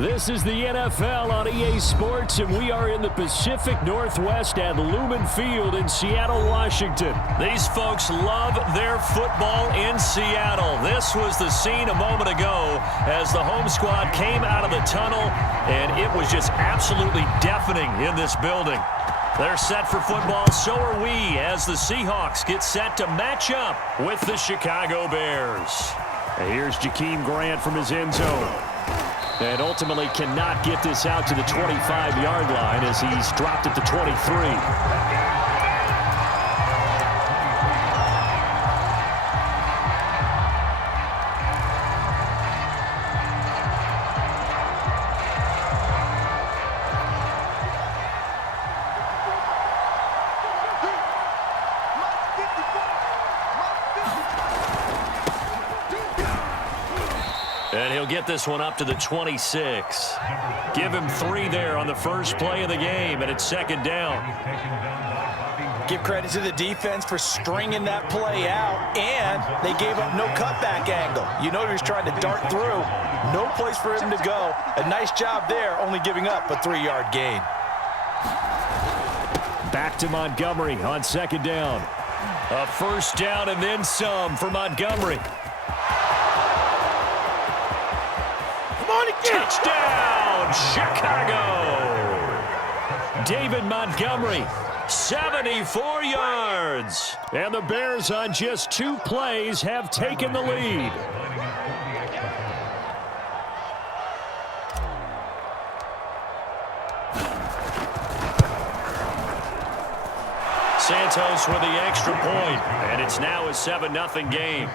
This is the NFL on EA Sports, and we are in the Pacific Northwest at Lumen Field in Seattle, Washington. These folks love their football in Seattle. This was the scene a moment ago as the home squad came out of the tunnel, and it was just absolutely deafening in this building. They're set for football, so are we, as the Seahawks get set to match up with the Chicago Bears. And here's Jakeem Grant from his end zone. And ultimately cannot get this out to the 25-yard line as he's dropped at the 23. And he'll get this one up to the 26. Give him 3 there on the first play of the game, and it's second down. Give credit to the defense for stringing that play out, and they gave up no cutback angle. You know he was trying to dart through. No place for him to go. A nice job there, only giving up a 3-yard gain. Back to Montgomery on second down. A first down and then some for Montgomery. Touchdown, Chicago! David Montgomery, 74 yards. And the Bears on just 2 plays have taken the lead. Santos with the extra point, and it's now a 7-0 game.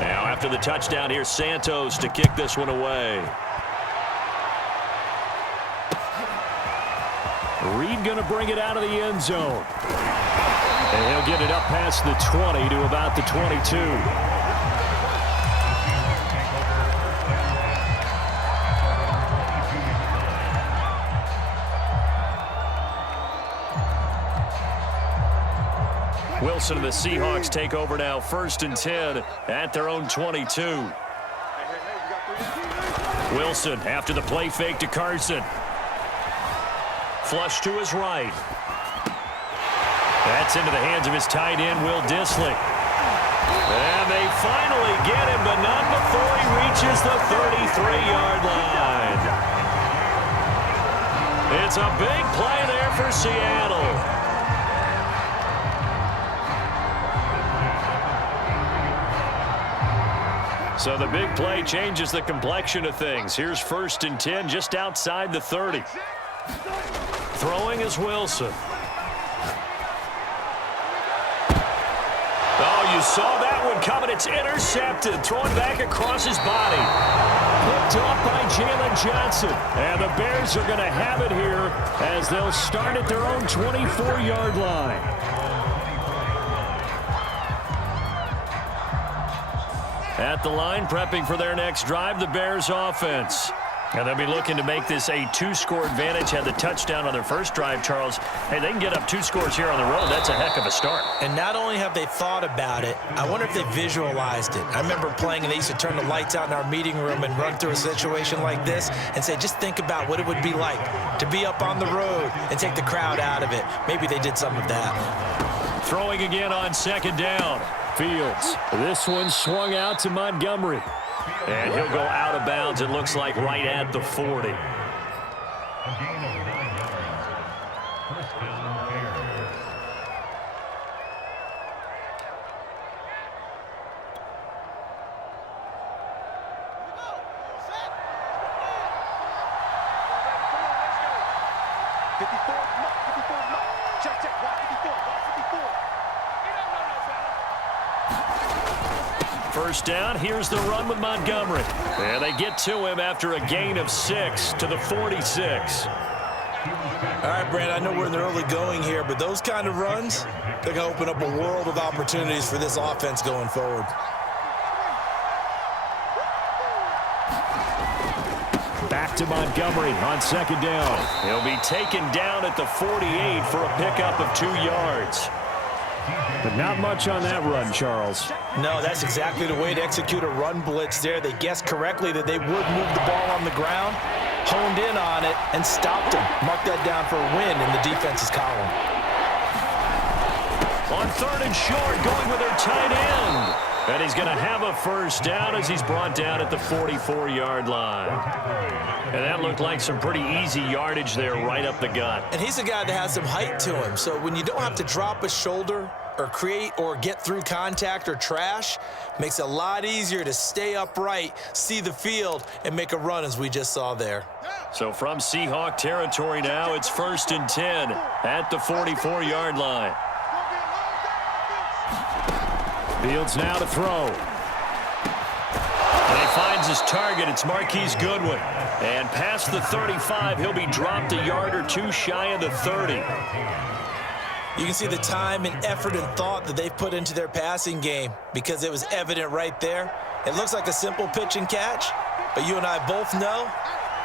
Now after the touchdown, here's Santos to kick this one away. Reed going to bring it out of the end zone. And he'll get it up past the 20 to about the 22. Wilson and the Seahawks take over now, 1st and 10 at their own 22. Wilson after the play fake to Carson. Flush to his right. That's into the hands of his tight end, Will Dissly. And they finally get him, but not before he reaches the 33-yard line. It's a big play there for Seattle. So the big play changes the complexion of things. Here's 1st and 10 just outside the 30. Throwing is Wilson. Oh, you saw that one coming. It's intercepted. Thrown back across his body. Picked off by Jalen Johnson. And the Bears are going to have it here as they'll start at their own 24-yard line. At the line, prepping for their next drive, the Bears offense. And they'll be looking to make this a 2-score advantage. Had the touchdown on their first drive, Charles. Hey, they can get up 2 scores here on the road. That's a heck of a start. And not only have they thought about it, I wonder if they visualized it. I remember playing, and they used to turn the lights out in our meeting room and run through a situation like this and say, just think about what it would be like to be up on the road and take the crowd out of it. Maybe they did some of that. Throwing again on second down. Fields. This one swung out to Montgomery. And he'll go out of bounds, it looks like, right at the 40. First down, here's the run with Montgomery. And they get to him after a gain of 6 to the 46. All right, Brand, I know we're in the early going here, but those kind of runs, they're going to open up a world of opportunities for this offense going forward. Back to Montgomery on second down. He'll be taken down at the 48 for a pickup of 2 yards. But not much on that run, Charles. No, that's exactly the way to execute a run blitz there. They guessed correctly that they would move the ball on the ground, honed in on it, and stopped him. Mark that down for a win in the defense's column. On 3rd and short, going with their tight end. And he's going to have a first down as he's brought down at the 44-yard line. And that looked like some pretty easy yardage there right up the gut. And he's a guy that has some height to him, so when you don't have to drop a shoulder or create or get through contact or trash, makes it a lot easier to stay upright, see the field, and make a run as we just saw there. So from Seahawk territory now, it's 1st and 10 at the 44-yard line. Fields now to throw. And he finds his target. It's Marquise Goodwin. And past the 35, he'll be dropped a yard or two shy of the 30. You can see the time and effort and thought that they've put into their passing game because it was evident right there. It looks like a simple pitch and catch, but you and I both know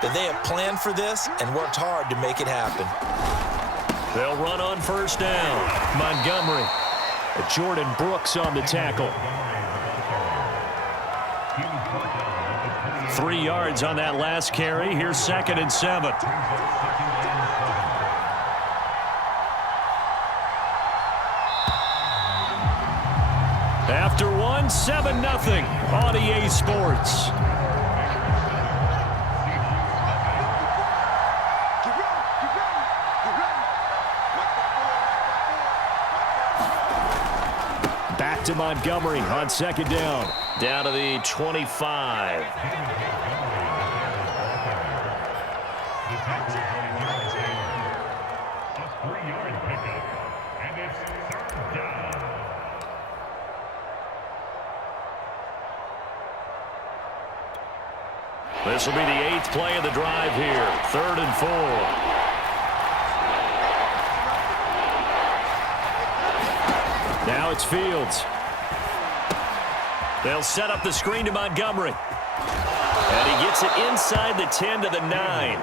that they have planned for this and worked hard to make it happen. They'll run on 1st down. Montgomery. Jordan Brooks on the tackle. 3 yards on that last carry. Here's 2nd and 7. After one, 7-0 on EA Sports. Back to Montgomery on 2nd down. Down to the 25. This will be the 8th play of the drive here. 3rd and 4. Now it's Fields. They'll set up the screen to Montgomery. And he gets it inside the 10 to the 9.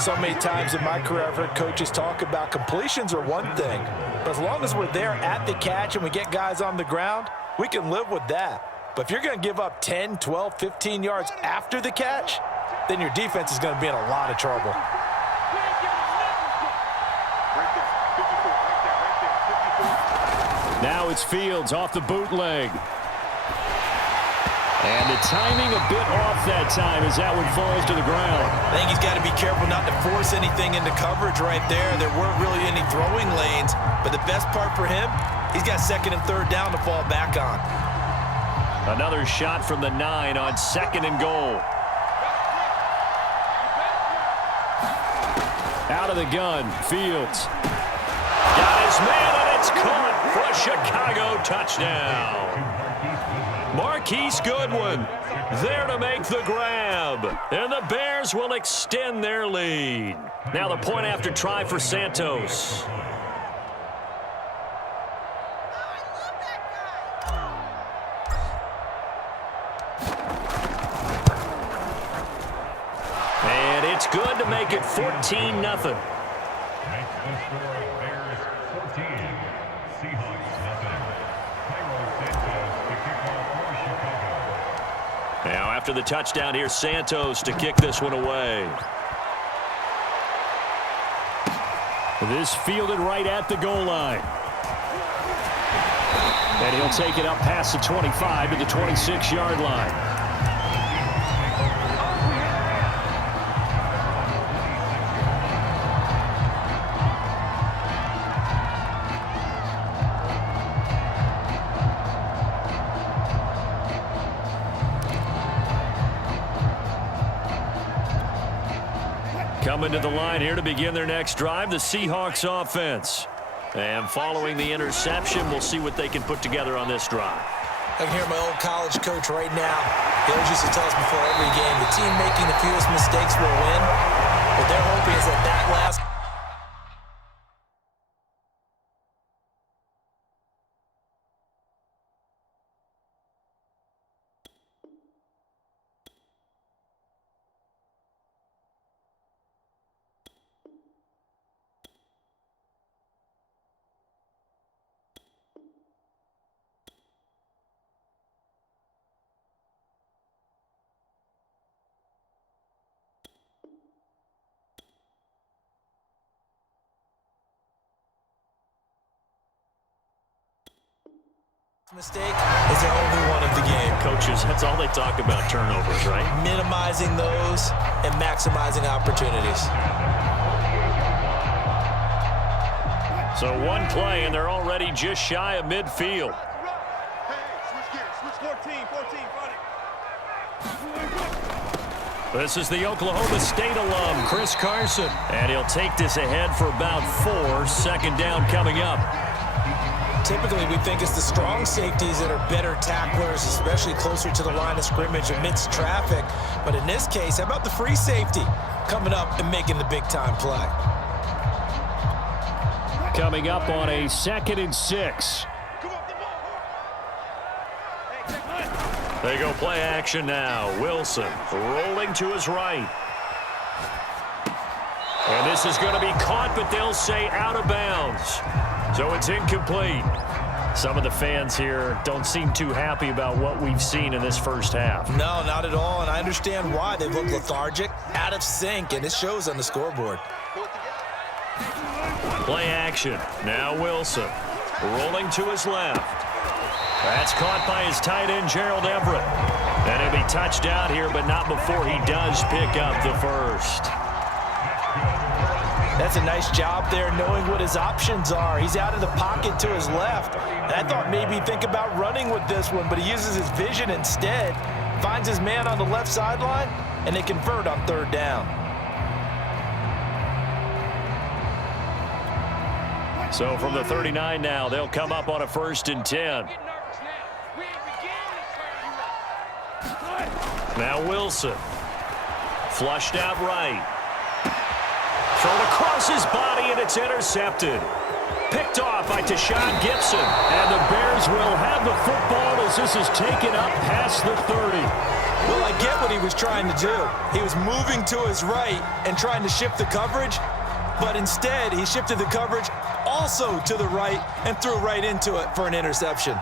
So many times in my career, I've heard coaches talk about completions are one thing, but as long as we're there at the catch and we get guys on the ground, we can live with that. But if you're going to give up 10, 12, 15 yards after the catch, then your defense is going to be in a lot of trouble. Now it's Fields off the bootleg. And the timing a bit off that time as that one falls to the ground. I think he's got to be careful not to force anything into coverage right there. There weren't really any throwing lanes, but the best part for him, he's got 2nd and 3rd down to fall back on. Another shot from the 9 on 2nd and goal. Out of the gun, Fields. Got his man, and it's caught for a Chicago touchdown. Marquise Goodwin there to make the grab. And the Bears will extend their lead. Now the point after try for Santos. And it's good to make it 14-0. Now after the touchdown, here's Santos to kick this one away. This fielded right at the goal line. And he'll take it up past the 25 to the 26-yard line. Coming to the line here to begin their next drive, the Seahawks offense. And following the interception, we'll see what they can put together on this drive. I can hear my old college coach right now. He always used to tell us before every game, the team making the fewest mistakes will win. What they're hoping is that last Mistake is the only one of the game. Coaches, that's all they talk about, turnovers, right? Minimizing those and maximizing opportunities. So one play, and they're already just shy of midfield. This is the Oklahoma State alum, Chris Carson. And he'll take this ahead for about 4. Second down coming up. Typically, we think it's the strong safeties that are better tacklers, especially closer to the line of scrimmage amidst traffic. But in this case, how about the free safety coming up and making the big-time play? Coming up on a 2nd and 6. They go play action now. Wilson rolling to his right. And this is going to be caught, but they'll say out of bounds. So it's incomplete. Some of the fans here don't seem too happy about what we've seen in this first half. No, not at all, and I understand why. They look lethargic, out of sync, and it shows on the scoreboard. Play action. Now Wilson rolling to his left. That's caught by his tight end, Gerald Everett. And he'll be touched out here, but not before he does pick up the first. That's a nice job there, knowing what his options are. He's out of the pocket to his left. And I thought maybe think about running with this one, but he uses his vision instead. Finds his man on the left sideline, and they convert on 3rd down. So from the 39 now, they'll come up on a 1st and 10. Now Wilson. Flushed out right. Thrown across his body, and it's intercepted. Picked off by Tashawn Gibson. And the Bears will have the football as this is taken up past the 30. Well, I get what he was trying to do. He was moving to his right and trying to shift the coverage, but instead he shifted the coverage also to the right and threw right into it for an interception.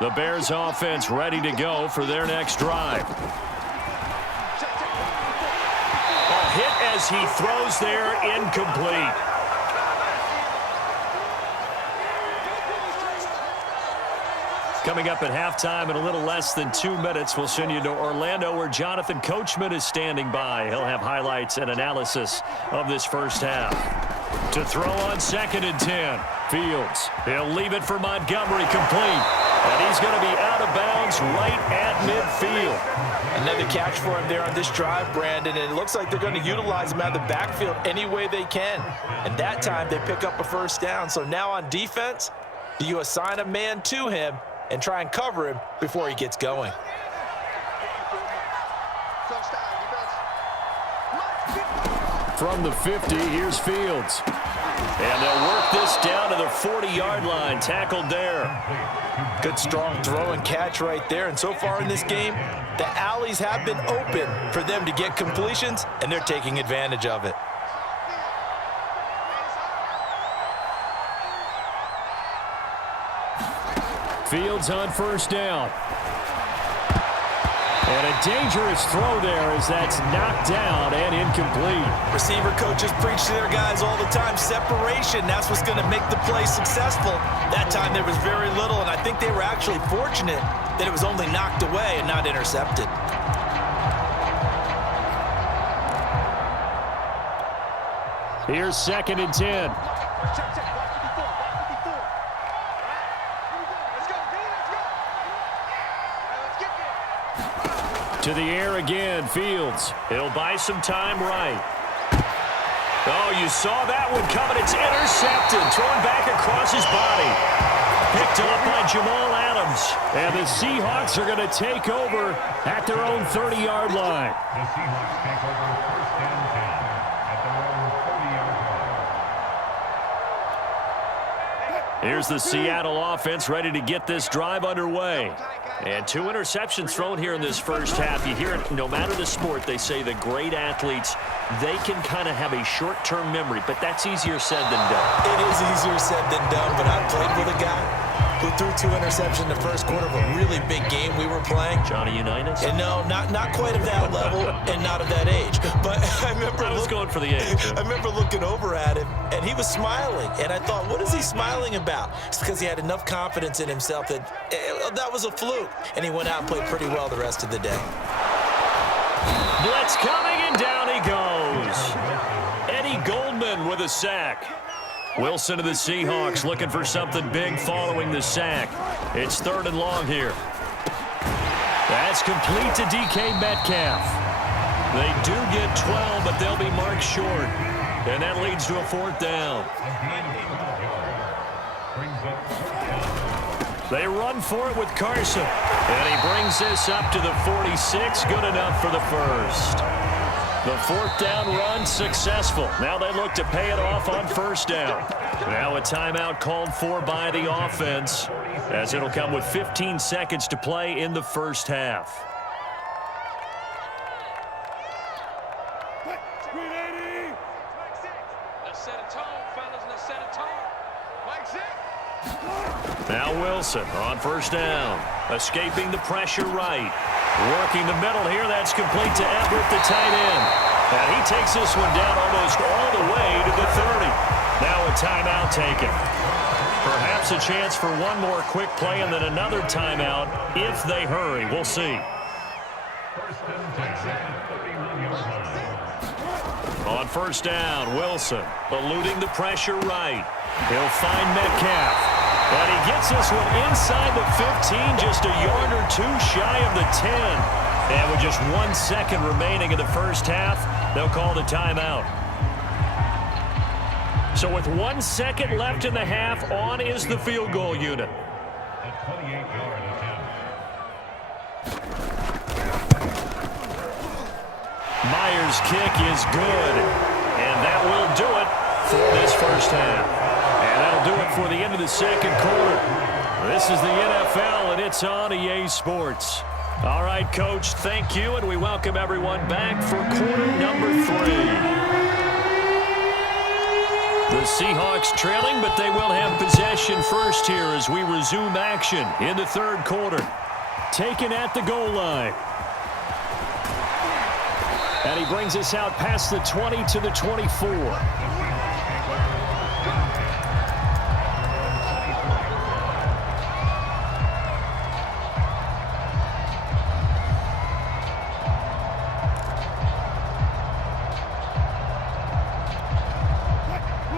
The Bears offense ready to go for their next drive. A hit as he throws there, incomplete. Coming up at halftime in a little less than 2 minutes, we'll send you to Orlando where Jonathan Coachman is standing by. He'll have highlights and analysis of this first half. To throw on 2nd and 10. Fields. He'll leave it for Montgomery, complete. And he's going to be out of bounds right at midfield. Another catch for him there on this drive, Brandon, and it looks like they're going to utilize him out of the backfield any way they can. And that time they pick up a 1st down. So now on defense, do you assign a man to him and try and cover him before he gets going? From the 50, here's Fields. And they'll work this down to the 40-yard line. Tackled there. Good strong throw and catch right there. And so far in this game, the alleys have been open for them to get completions, and they're taking advantage of it. Fields on 1st down. And a dangerous throw there as that's knocked down and incomplete. Receiver coaches preach to their guys all the time. Separation, that's what's going to make the play successful. That time there was very little, and I think they were actually fortunate that it was only knocked away and not intercepted. Here's 2nd and 10. To the air again, Fields. He'll buy some time right. Oh, you saw that one coming. It's intercepted. Thrown back across his body. Picked up by Jamal Adams. And the Seahawks are going to take over at their own 30-yard line. The Seahawks take over 1st and 10 at their own 30-yard line. Here's the Seattle offense ready to get this drive underway. And 2 interceptions thrown here in this first half. You hear it, no matter the sport, they say the great athletes, they can kind of have a short-term memory, but that's easier said than done. It is easier said than done, but I played with a guy who threw 2 interceptions in the first quarter of a really big game we were playing. Johnny Unitas? And no, not quite of that level and not of that age. But I remember I was going for the age. I remember looking over at him, and he was smiling. And I thought, what is he smiling about? It's because he had enough confidence in himself that that was a fluke. And he went out and played pretty well the rest of the day. Blitz coming, and down he goes. Eddie Goldman with a sack. Wilson of the Seahawks looking for something big following the sack. It's 3rd and long here. That's complete to DK Metcalf. They do get 12, but they'll be marked short. And that leads to a 4th down. They run for it with Carson. And he brings this up to the 46. Good enough for the first. The 4th down run successful. Now they look to pay it off on 1st down. Now a timeout called for by the offense, as it'll come with 15 seconds to play in the first half. Now Wilson on 1st down. Escaping the pressure right. Working the middle here. That's complete to Everett, the tight end. And he takes this one down almost all the way to the 30. Now a timeout taken. Perhaps a chance for one more quick play and then another timeout if they hurry. We'll see. On 1st down, Wilson eluding the pressure right. He'll find Metcalf. And he gets this one inside the 15, just a yard or 2 shy of the 10. And with just 1 second remaining in the first half, they'll call the timeout. So with 1 second left in the half, on is the field goal unit. A 28-yard attempt. Myers' kick is good. And that will do it for this first half. And that'll do it for the end of the second quarter. This is the NFL, and it's on EA Sports. All right, Coach, thank you, and we welcome everyone back for quarter number 3. The Seahawks trailing, but they will have possession first here as we resume action in the 3rd quarter. Taken at the goal line. And he brings us out past the 20 to the 24.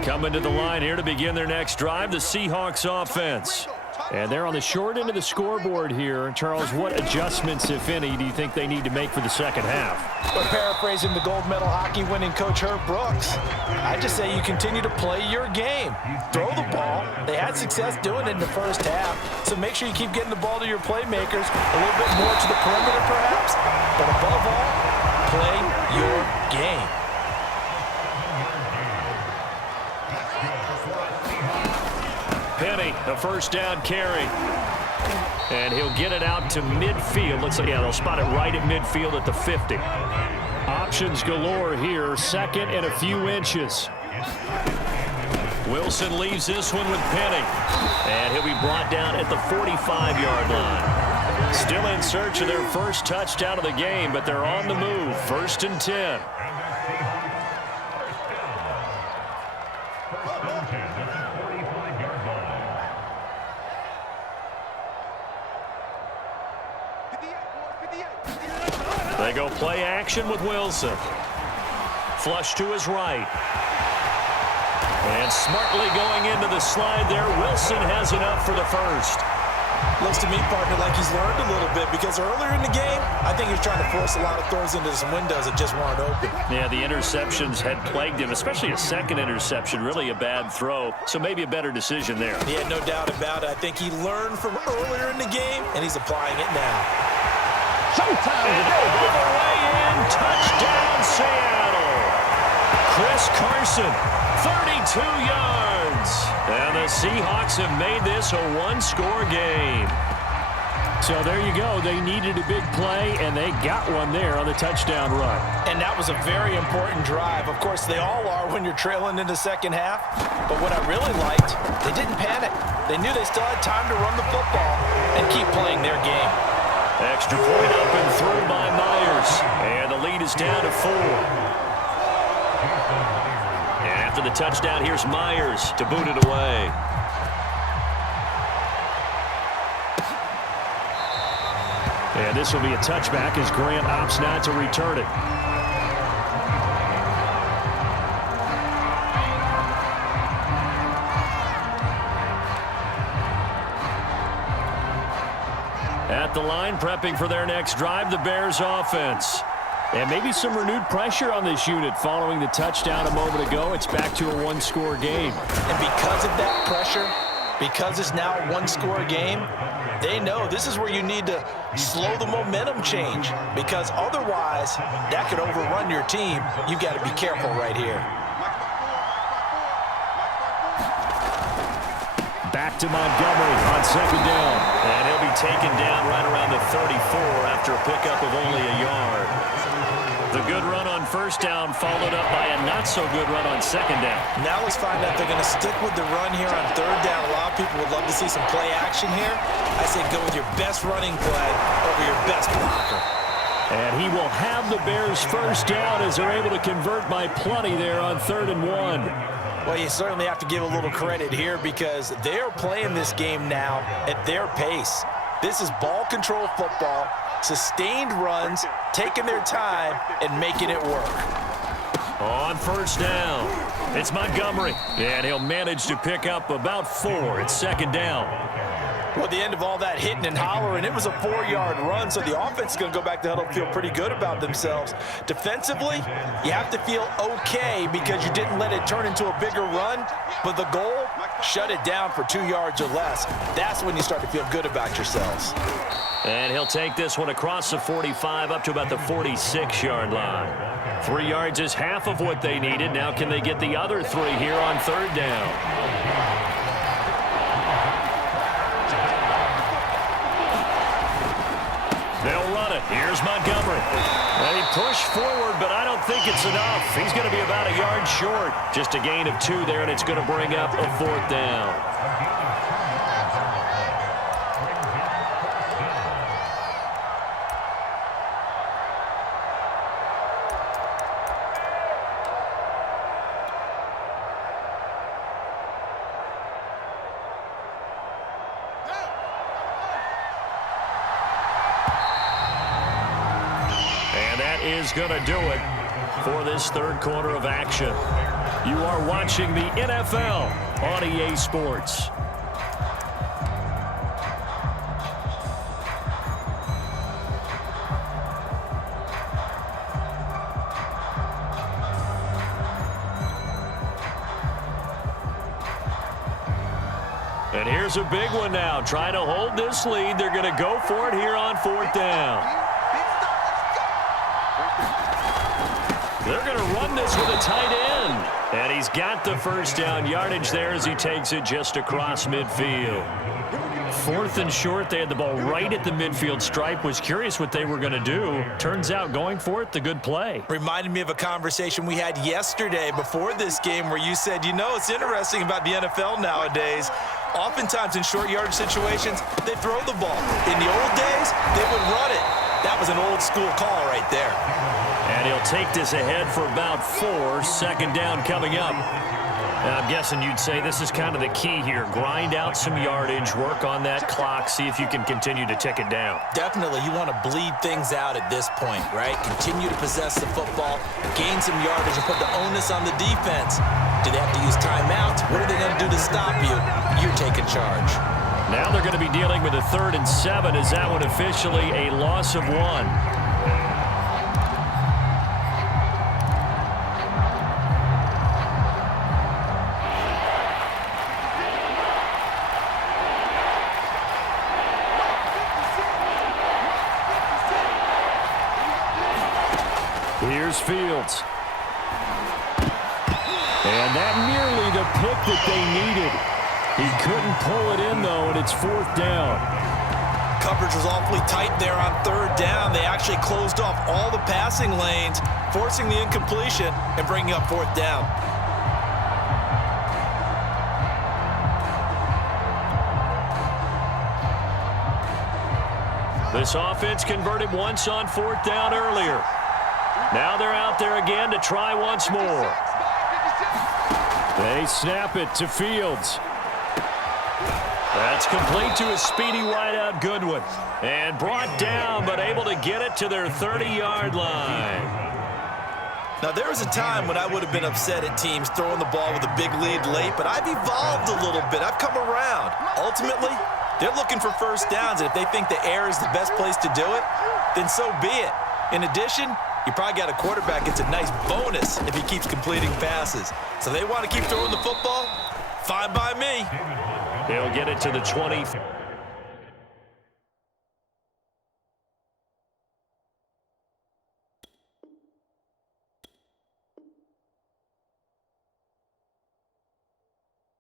Coming to the line here to begin their next drive, the Seahawks offense. And they're on the short end of the scoreboard here. Charles, what adjustments, if any, do you think they need to make for the second half? But paraphrasing the gold medal hockey winning coach Herb Brooks, I just say you continue to play your game. Throw the ball. They had success doing it in the first half. So make sure you keep getting the ball to your playmakers, a little bit more to the perimeter perhaps. But above all, play your game. Penny, a 1st down carry. And he'll get it out to midfield. Looks like, yeah, they'll spot it right at midfield at the 50. Options galore here. 2nd and a few inches. Wilson leaves this one with Penny. And he'll be brought down at the 45-yard line. Still in search of their first touchdown of the game, but they're on the move. 1st and 10. They go play action with Wilson. Flush to his right. And smartly going into the slide there, Wilson has enough for the first. Looks to me, partner, like he's learned a little bit because earlier in the game, I think he's trying to force a lot of throws into some windows that just weren't open. Yeah, the interceptions had plagued him, especially a second interception, really a bad throw. So maybe a better decision there. Yeah, no doubt about it. I think he learned from earlier in the game, and he's applying it now. And all the way in, touchdown Seattle. Chris Carson, 32 yards. And the Seahawks have made this a one-score game. So there you go. They needed a big play, and they got one there on the touchdown run. And that was a very important drive. Of course, they all are when you're trailing in the second half. But what I really liked, they didn't panic. They knew they still had time to run the football and keep playing their game. Extra point up and through by Myers. And the lead is down to 4. And after the touchdown, here's Myers to boot it away. And this will be a touchback as Grant opts not to return it. At the line, prepping for their next drive, the Bears offense. And maybe some renewed pressure on this unit following the touchdown a moment ago. It's back to a one-score game. And because of that pressure, because it's now a one-score game, they know this is where you need to slow the momentum change, because otherwise that could overrun your team. You've got to be careful right here. Back to Montgomery on second down. And he'll be taken down right around the 34 after a pickup of only a yard. The good run on first down followed up by a not-so-good run on second down. Now let's find out if they're going to stick with the run here on third down. A lot of people would love to see some play action here. I say go with your best running play over your best blocker. And he will have the Bears first down as they're able to convert by plenty there on 3rd and 1. Well, you certainly have to give a little credit here because they're playing this game now at their pace. This is ball control football, sustained runs, taking their time and making it work. On first down, it's Montgomery. And he'll manage to pick up about 4 at second down. Well, at the end of all that hitting and hollering, it was a 4-yard run, so the offense is going to go back to huddle and feel pretty good about themselves. Defensively, you have to feel okay because you didn't let it turn into a bigger run, but the goal, shut it down for 2 yards or less. That's when you start to feel good about yourselves. And he'll take this one across the 45 up to about the 46-yard line. 3 yards is half of what they needed. Now can they get the other 3 here on 3rd down? They'll run it. Here's Montgomery. And he pushed forward, but I don't think it's enough. He's going to be about a yard short. Just a gain of 2 there, and it's going to bring up a 4th down. Is going to do it for this 3rd quarter of action. You are watching the NFL on EA Sports. And here's a big one now. Trying to hold this lead. They're going to go for it here on 4th down. They're going to run this with a tight end. And he's got the first down yardage there as he takes it just across midfield. 4th and short. They had the ball right at the midfield stripe. Was curious what they were going to do. Turns out going for it, the good play. Reminded me of a conversation we had yesterday before this game where you said, you know, it's interesting about the NFL nowadays. Oftentimes in short yardage situations, they throw the ball. In the old days, they would run it. That was an old school call right there. And he'll take this ahead for about 4. Second down coming up. And I'm guessing you'd say this is kind of the key here. Grind out some yardage, work on that clock, see if you can continue to tick it down. Definitely. You want to bleed things out at this point, right? Continue to possess the football, gain some yardage, and put the onus on the defense. Do they have to use timeouts? What are they going to do to stop you? You're taking charge. Now they're going to be dealing with a 3rd and 7. Is that one officially a loss of 1? Here's Fields. And that nearly the pick that they needed. He couldn't pull it in, though, and it's 4th down. coverage was awfully tight there on third down. They actually closed off all the passing lanes, forcing the incompletion and bringing up fourth down. This offense converted once on fourth down earlier. Now they're out there again to try once more. They snap it to Fields. That's complete to a speedy wideout Goodwin. And brought down, but able to get it to their 30-yard line. Now, there was a time when I would have been upset at teams throwing the ball with a big lead late, but I've evolved a little bit. I've come around. Ultimately, they're looking for first downs, and if they think the air is the best place to do it, then so be it. In addition, you probably got a quarterback gets a nice bonus if he keeps completing passes. So they want to keep throwing the football? Fine by me. They'll get it to the 20.